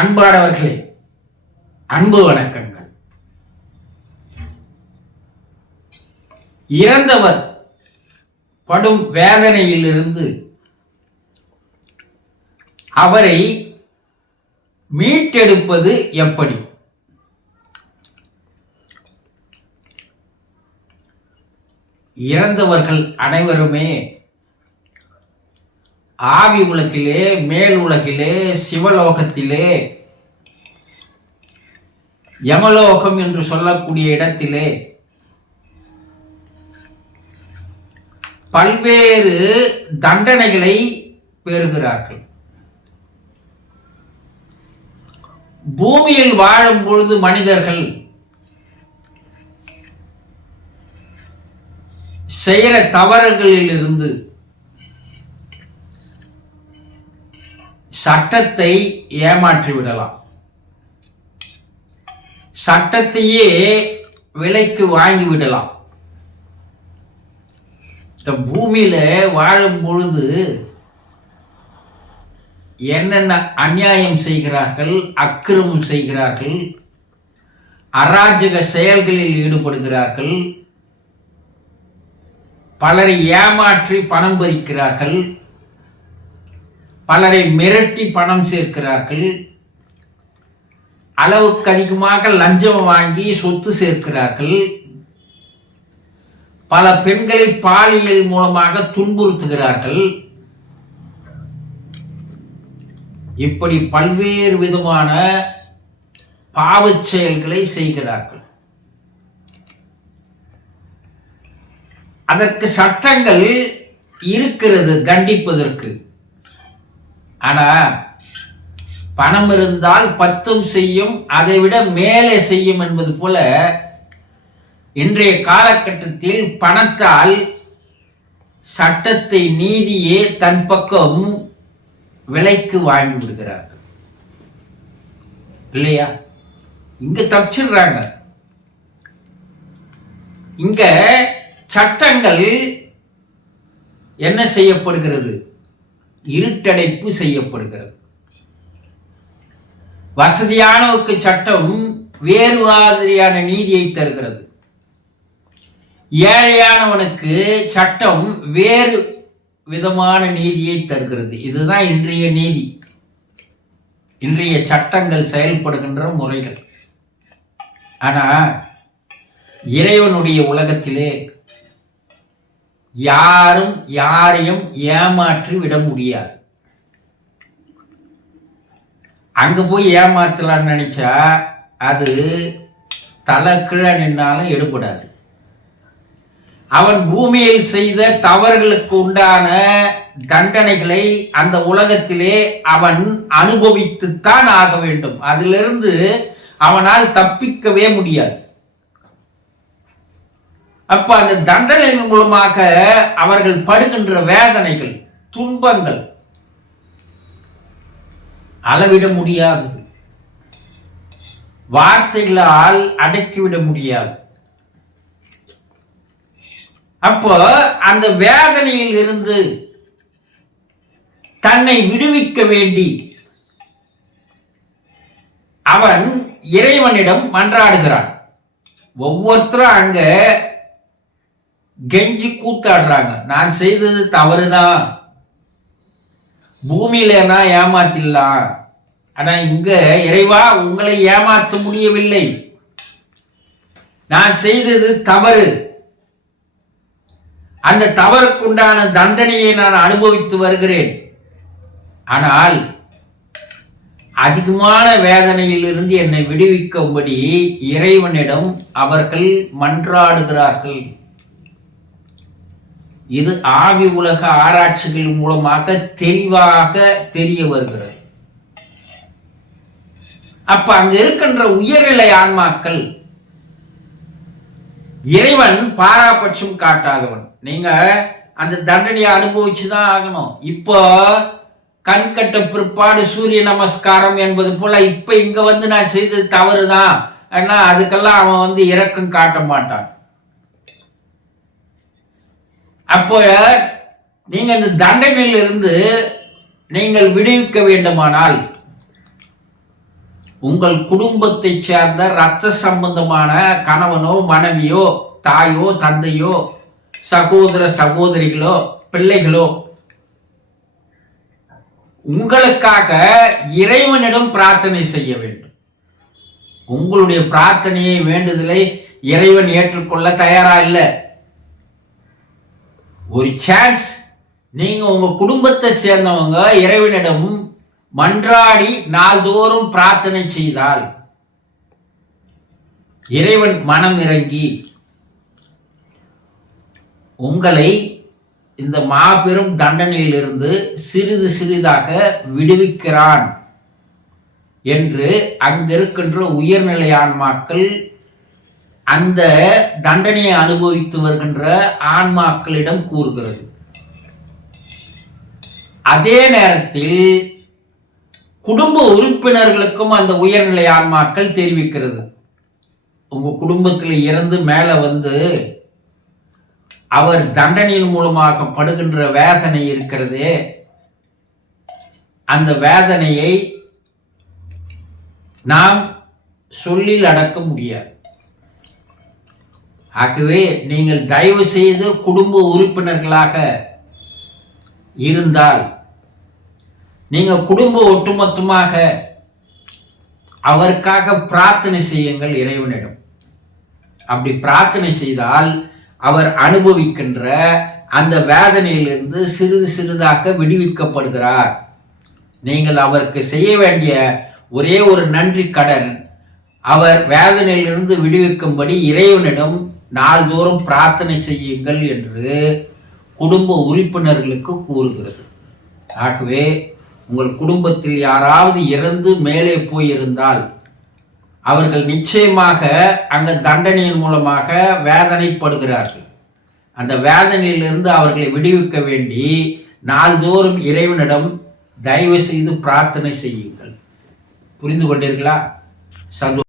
அன்பானவர்களே, அன்பு வணக்கங்கள். இறந்தவர் படும் வேதனையிலிருந்து அவரை மீட்டெடுப்பது எப்படி? இறந்தவர்கள் அனைவருமே ஆவி உலகிலே, மேல் உலகிலே, சிவலோகத்திலே, யமலோகம் என்று சொல்லக்கூடிய இடத்திலே பல்வேறு தண்டனைகளை பெறுகிறார்கள். பூமியில் வாழும் பொழுது மனிதர்கள் செய்கிற தவறுகளில் இருந்து சட்டத்தை ஏமாற்றி விடலாம், சட்டத்தையே விலைக்கு வாங்கி விடலாம். இந்த பூமியில வாழும் பொழுது என்னென்ன அநியாயம் செய்கிறார்கள், அக்கிரமம் செய்கிறார்கள், அராஜக செயல்களில் ஈடுபடுகிறார்கள், பலரை ஏமாற்றி பணம் பறிக்கிறார்கள், பலரை மிரட்டி பணம் சேர்க்கிறார்கள், அளவுக்கு அதிகமாக லஞ்சம் வாங்கி சொத்து சேர்க்கிறார்கள், பல பெண்களை பாலியல் மூலமாக துன்புறுத்துகிறார்கள். இப்படி பல்வேறு விதமான பாவச் செயல்களை செய்கிறார்கள். அதற்கு சட்டங்கள் இருக்கிறது தண்டிப்பதற்கு. ஆனா பணம் இருந்தால் 10 செய்யும், அதை விட மேலே செய்யும் என்பது போல இன்றைய காலகட்டத்தில் பணத்தால் சட்டத்தை, நீதியே தன் பக்கம் விலைக்கு வாங்கி விடுகிறார்கள் இல்லையா? இங்க தப்பிச்சிடுறாங்க. இங்க சட்டங்கள் என்ன செய்யப்படுகிறது? இருட்டடைப்பு செய்யப்படுகிறது. வசதியானவருக்கு சட்டம் வேறு மாதிரியான நீதியை தருகிறது, ஏழையானவனுக்கு சட்டம் வேறு விதமான நீதியை தருகிறது. இதுதான் இன்றைய நீதி, இன்றைய சட்டங்கள் செயல்படுகின்ற முறைகள். ஆனா இறைவனுடைய உலகத்திலே யாரும் யாரையும் ஏமாற்றி விட முடியாது. அங்க போய் ஏமாத்தலான்னு நினைச்சா அது தலை கீழே நின்னாலும் எடுபடாது. அவன் பூமியில் செய்த தவறுகளுக்கு உண்டான தண்டனைகளை அந்த உலகத்திலே அவன் அனுபவித்துத்தான் ஆக வேண்டும். அதிலிருந்து அவனால் தப்பிக்கவே முடியாது. அப்ப அந்த தண்டனைகள் மூலமாக அவர்கள் படுகின்ற வேதனைகள், துன்பங்கள் அளவிட முடியாதது, வார்த்தைகளால் அடக்கிவிட முடியாது. அப்போ அந்த வேதனையில் இருந்து தன்னை விடுவிக்க வேண்டி அவன் இறைவனிடம் மன்றாடுகிறான். ஒவ்வொருத்தரும் அங்க கெஞ்சி கூத்தாடுறாங்க, நான் செய்தது தவறுதான், பூமியில நான் ஏமாத்திடலாம், ஆனா இங்க இறைவா உங்களை ஏமாற்ற முடியவில்லை, நான் செய்தது தவறு, அந்த தவறுக்குண்டான தண்டனையை நான் அனுபவித்து வருகிறேன், ஆனால் அதிகமான வேதனையில் இருந்து என்னை விடுவிக்கும்படி இறைவனிடம் அவர்கள் மன்றாடுகிறார்கள். இது ஆவி உலக ஆராய்ச்சிகள் மூலமாக தெளிவாக தெரிய வருகிறது. அப்ப அங்க இருக்கின்ற உயர்நிலை ஆன்மாக்கள் இறைவன் பாராபட்சம் காட்டாதவன். நீங்க அந்த தண்டனையை அனுபவிச்சுதான் ஆகணும். இப்போ கண்கட்ட பிற்பாடு சூரிய நமஸ்காரம் என்பது போல இப்ப இங்க வந்து நான் செய்தது தவறுதான், ஆனா அதுக்கெல்லாம் அவன் இரக்கம் காட்ட மாட்டான். அப்போ நீங்க இந்த தண்டனையில் இருந்து நீங்கள் விடுவிக்க வேண்டுமானால் உங்கள் குடும்பத்தைச் சேர்ந்த இரத்த சம்பந்தமான கணவனோ மனைவியோ தாயோ தந்தையோ சகோதர சகோதரிகளோ பிள்ளைகளோ உங்களுக்காக இறைவனிடம் பிரார்த்தனை செய்ய வேண்டும். உங்களுடைய பிரார்த்தனையை வேண்டுதலை இறைவன் ஏற்றுக்கொள்ள தயாரா இல்லை. ஒரு சான்ஸ் நீங்க உங்க குடும்பத்தை சேர்ந்தவங்க இறைவனிடம் மன்றாடி நாள்தோறும் பிரார்த்தனை செய்தால் இறைவன் மனம் இறங்கி உங்களை இந்த மாபெரும் தண்டனையிலிருந்து சிறிது சிறிதாக விடுவிக்கிறான் என்று அங்கிருக்கின்ற உயர்நிலை ஆன்மாக்கள் அந்த தண்டனையை அனுபவித்து வருகின்ற ஆன்மாக்களிடம் கூறுகிறது. அதே நேரத்தில் குடும்ப உறுப்பினர்களுக்கும் அந்த உயர்நிலை ஆன்மாக்கள் தெரிவிக்கிறது. உங்க குடும்பத்தில் இறந்து மேல வந்து அவர் தண்டனையின் மூலமாக படுகின்ற வேதனை இருக்கிறதே, அந்த வேதனையை நாம் சொல்லில் அடக்க முடியாது. ஆகவே நீங்கள் தயவு செய்து குடும்ப உறுப்பினர்களாக இருந்தால் நீங்க குடும்ப ஒட்டுமொத்தமாக அவருக்காக பிரார்த்தனை செய்யுங்கள் இறைவனிடம். அப்படி பிரார்த்தனை செய்தால் அவர் அனுபவிக்கின்ற அந்த வேதனையிலிருந்து சிறிது சிறிதாக விடுவிக்கப்படுகிறார். நீங்கள் அவருக்கு செய்ய வேண்டிய ஒரே ஒரு நன்றி கடன், அவர் வேதனையிலிருந்து விடுவிக்கும்படி இறைவனிடம் நாள்தோறும் பிரார்த்தனை செய்யுங்கள் என்று குடும்ப உறுப்பினர்களுக்கு கூறுகிறது. ஆகவே உங்கள் குடும்பத்தில் யாராவது இறந்து மேலே போயிருந்தால் அவர்கள் நிச்சயமாக அங்க தண்டனையின் மூலமாக வேதனைப்படுகிறார்கள். அந்த வேதனையிலிருந்து அவர்களை விடுவிக்க வேண்டி நாள்தோறும் இறைவனிடம் தயவு செய்து பிரார்த்தனை செய்யுங்கள். புரிந்து கொண்டீர்களா? சந்தோஷம்.